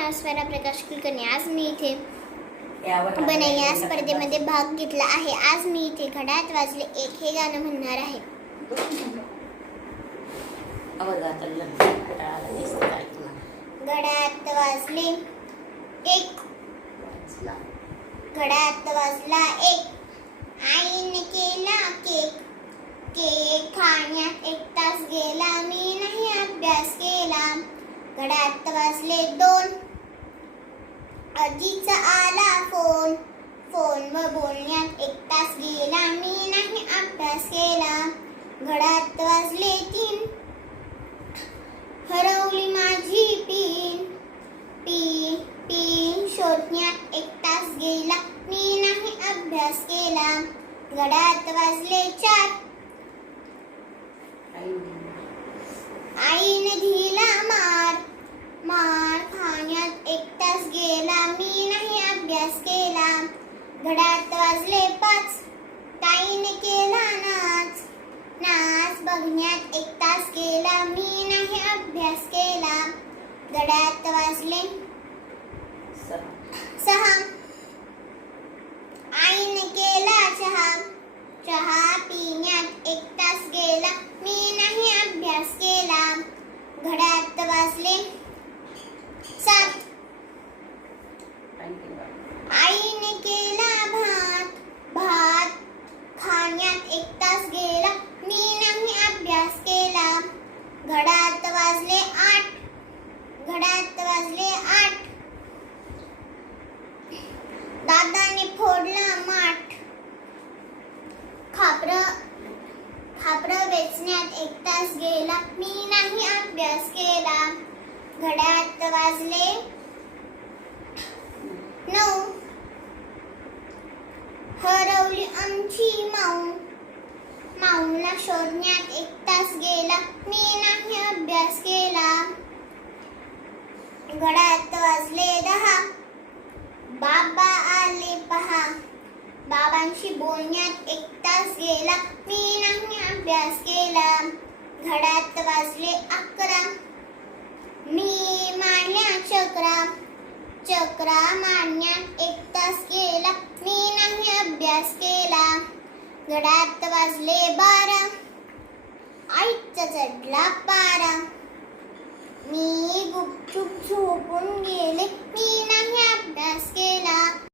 आणि आज मी इथे बनई या स्पर्धेमध्ये भाग घेतला आहे. आज मी इथे घड्यात वाजले एक हे गाणं म्हणणार आहे. घड्यात वाजले एक. घड्यात वाजला एक. आईने केला केक. केक खाण्यात एक तास गेला. मी नाही अभ्यास केला. घड्यात वाजले दोन. आजीचा आला फोन. फोन व बोलण्यात एक तास गेला. मी नाही अभ्यास केला. घडात वाजले तीन. हरवली माझी पिन. पी पिन शोधण्यात एक तास गेला. मी नाही अभ्यास केला. घडात वाजले चार काही नाही. आईने दिला मार मार खाण्यात एक तास गेला मी नाही अभ्यास केला घड्यात वाजले पाच. ताईने केला नाच. नाच बघण्यात एक तास गेला. मी नाही अभ्यास केला. घड्यात वाजले सहा. सहा आईने केला चहा. चहा पिण्यात एक तास गेला. मी नाही अभ्यास केला घड्यात वाजले सात काही नाही. आईने केला भात भात खाण्यात एक तास गेला मी नाही अभ्यास केला घड्यात वाजले आठ घड्यात वाजले आठ दादाने फोडला माठ खापर खापर वेचण्यात एक तास गेला मी नाही अभ्यास केला. घड्यात वाजले नऊ. हरवली आमची माऊ. माऊला शोधण्यात एक तास गेला मी नाही अभ्यास केला. घड्यात वाजले दहा. बाबा आले पहा. बाबांशी बोलण्यात एक तास गेला मी अभ्यास केला. घड्यात वाजले अकरा. मी मांडल्या चक्रा. चक्रा मारण्यात एक तास गेला मी नाही अभ्यास केला. घड्यात वाजले बारा. आईचा चढला पारा. मी गुपचूप झोपून गेले. मी नाही अभ्यास केला.